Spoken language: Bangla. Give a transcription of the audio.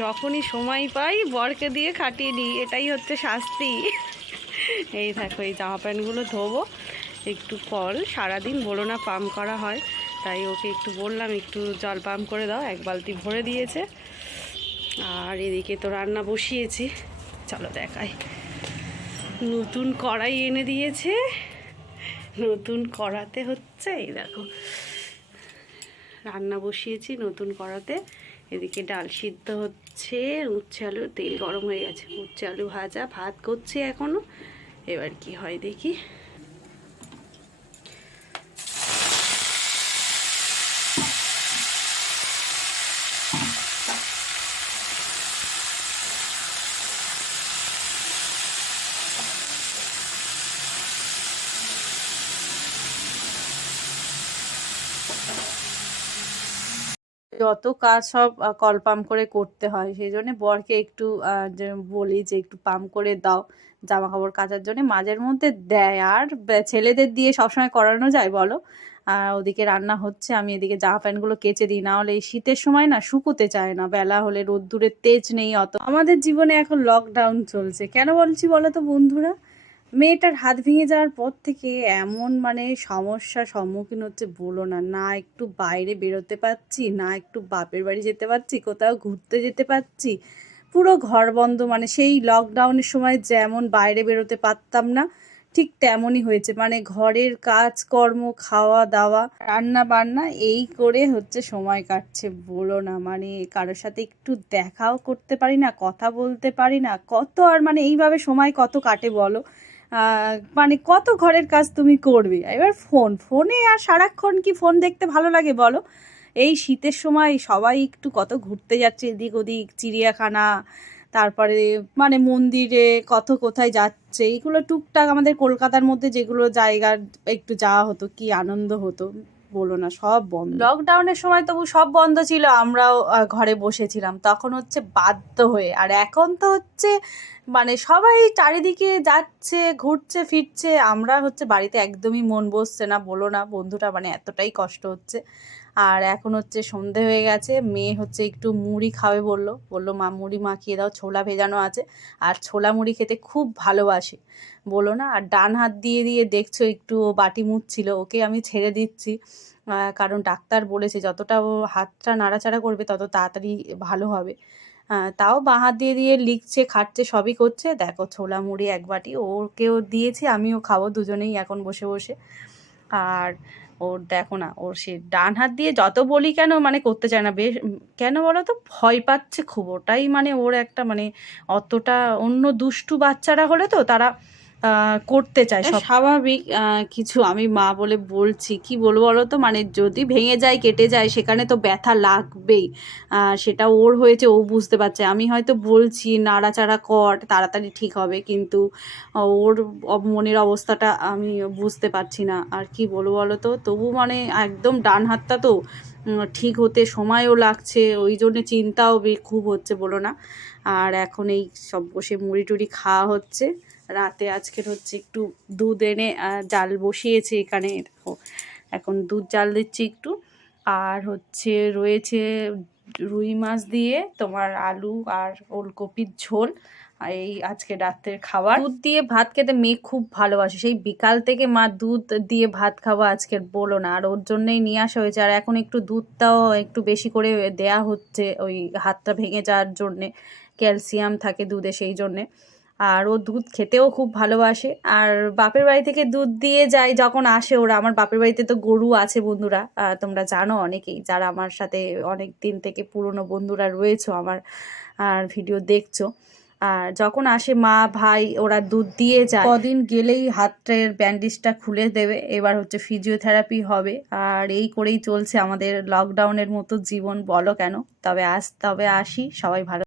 যখনই সময় পাই বরকে দিয়ে খাটিয়ে নিই, এটাই হচ্ছে শাস্তি। এই দেখো, এই জামা প্যান্টগুলো ধোবো, একটু কল সারাদিন বলো না পাম্প করা হয়, তাই ওকে একটু বললাম একটু জল পাম্প করে দাও, 1 বালতি ভরে দিয়েছে। আর এদিকে তো রান্না বসিয়েছি, চলো দেখাই। নতুন কড়াই এনে দিয়েছে, নতুন কড়াতে হচ্ছে, এই দেখো রান্না বসিয়েছি নতুন কড়াতে। এদিকে ডাল সিদ্ধ হচ্ছে, উচ্ছে আলু, তেল গরম হয়ে গেছে, উচ্ছে আলু ভাজা, ভাত করছি এখনো, এবার কি হয় দেখি। যত কাজ সব কল পাম্প করে করতে হয়, সেই জন্য বরকে একটু যে বলি যে একটু পাম্প করে দাও জামা কাপড় কাচার জন্য, মাঝের মধ্যে দেয়। আর ছেলেদের দিয়ে সবসময় করানো যায় বলো? আর ওদিকে রান্না হচ্ছে, আমি এদিকে জামা প্যান্টগুলো কেচে দিই, না হলে এই শীতের সময় না শুকোতে চায় না, বেলা হলে রোদ্দুরের তেজ নেই অত। আমাদের জীবনে এখন লকডাউন চলছে, কেন বলছি বলো তো বন্ধুরা? মেয়েটার হাত ভেঙে যাওয়ার পর থেকে এমন মানে সমস্যার সম্মুখীন হচ্ছে বলো না, না একটু বাইরে বেরোতে পারছি, না একটু বাপের বাড়ি যেতে পারছি, কোথাও ঘুরতে যেতে পারছি, পুরো ঘর বন্ধ। মানে সেই লকডাউনের সময় যেমন বাইরে বেরোতে পারতাম না, ঠিক তেমনই হয়েছে। মানে ঘরের কাজকর্ম, খাওয়া দাওয়া, রান্না বান্না, এই করে হচ্ছে সময় কাটছে বলো না। মানে কারোর সাথে একটু দেখাও করতে পারি না, কথা বলতে পারি না, কত আর মানে এইভাবে সময় কত কাটে বলো? মানে কত ঘরের কাজ তুমি করবে, এবার ফোনে আর সারাক্ষণ কি ফোন দেখতে ভালো লাগে বলো? এই শীতের সময় সবাই একটু কত ঘুরতে যাচ্ছে এদিক ওদিক, চিড়িয়াখানা, তারপরে মানে মন্দিরে, কত কোথায় যাচ্ছে, এইগুলো টুকটাক আমাদের কলকাতার মধ্যে যেগুলো জায়গা একটু যাওয়া হতো, কি আনন্দ হতো বলো না, সব বন্ধ। লকডাউনের সময় তবু সব বন্ধ ছিল, আমরাও ঘরে বসেছিলাম তখন হচ্ছে বাধ্য হয়ে। আর এখন তো হচ্ছে মানে সবাই চারিদিকে যাচ্ছে, ঘুরছে ফিরছে, আমরা হচ্ছে বাড়িতে একদমই মন বসছে না বলো না বন্ধুরা, মানে এতটাই কষ্ট হচ্ছে। আর এখন হচ্ছে সন্ধে হয়ে গেছে, মেয়ে হচ্ছে একটু মুড়ি খাবে বললো, মা মুড়ি মাখিয়ে দাও, ছোলা ভেজানো আছে, আর ছোলা মুড়ি খেতে খুব ভালোবাসে বলো না। আর ডান হাত দিয়ে দিয়ে দেখছো একটু ও বাটি মুছছিল, ওকে আমি ছেড়ে দিচ্ছি, কারণ ডাক্তার বলেছে যতটা ও হাতটা নাড়াচাড়া করবে তত তাড়াতাড়ি ভালো হবে। তাও বাঁ হাত দিয়ে দিয়ে লিখছে, খাচ্ছে, সবই করছে। দেখো ছোলা মুড়ি 1 বাটি ওকেও দিয়েছি, আমিও খাবো, দুজনেই এখন বসে বসে। আর ওর দেখো না, ওর সে ডান হাত দিয়ে যত বলি কেন মানে করতে চায় না, বেশ কেন বলো তো, ভয় পাচ্ছে খুব, ওটাই মানে ওর একটা মানে অতটা। অন্য দুষ্টু বাচ্চারা হলে তো তারা করতে চায় সব স্বাভাবিক কিছু, আমি মা বলে বলছি, কি বলবো বলো তো, মানে যদি ভেঙে যায় কেটে যায় সেখানে তো ব্যথা লাগবেই, সেটা ওর হয়েছে, ও বুঝতে পারছে। আমি হয়তো বলছি নাড়াচাড়া কর তাড়াতাড়ি ঠিক হবে, কিন্তু ওর মনের অবস্থাটা আমি বুঝতে পারছি না। আর কি বলবো বলো তো, তবু মানে একদম ডান হাতটা তো ঠিক হতে সময়ও লাগছে, ওই জন্যে চিন্তাও খুব হচ্ছে বলো না। আর এখন এই সব বসে মুড়ি টুড়ি খাওয়া হচ্ছে। রাতে আজকের হচ্ছে একটু দুধ এনে জাল বসিয়েছে এখানে, দেখো এখন দুধ জাল দিচ্ছি একটু। আর হচ্ছে রয়েছে রুই মাছ দিয়ে তোমার আলু আর ওলকপির ঝোল, এই আজকে রাতের খাবার। দুধ দিয়ে ভাত খেতে মেয়ে খুব ভালোবাসে, সেই বিকাল থেকে মা দুধ দিয়ে ভাত খাবো আজকের বলো না, আর ওর জন্যই নিয়ে আসা হয়েছে। আর এখন একটু দুধটাও একটু বেশি করে দেয়া হচ্ছে, ওই হাতটা ভেঙে যাওয়ার জন্যে, ক্যালসিয়াম থাকে দুধে সেই জন্যে। আর ও দুধ খেতেও খুব ভালোবাসে। আর বাপের বাড়ি থেকে দুধ দিয়ে যায় যখন আসে ওরা, আমার বাপের বাড়িতে তো গরু আছে বন্ধুরা, তোমরা জানো অনেকেই, যারা আমার সাথে অনেক দিন থেকে পুরনো বন্ধুরা রয়েছো আমার, আর ভিডিও দেখছো। আর যখন আসে মা ভাই ওরা দুধ দিয়ে যায়, কদিন গেলেই হাতের ব্যান্ডেজটা খুলে দেবে, এবার হচ্ছে ফিজিওথেরাপি হবে। আর এই করেই চলছে আমাদের লকডাউনের মতো জীবন বলো কেন। তবে আসি, সবাই ভালো।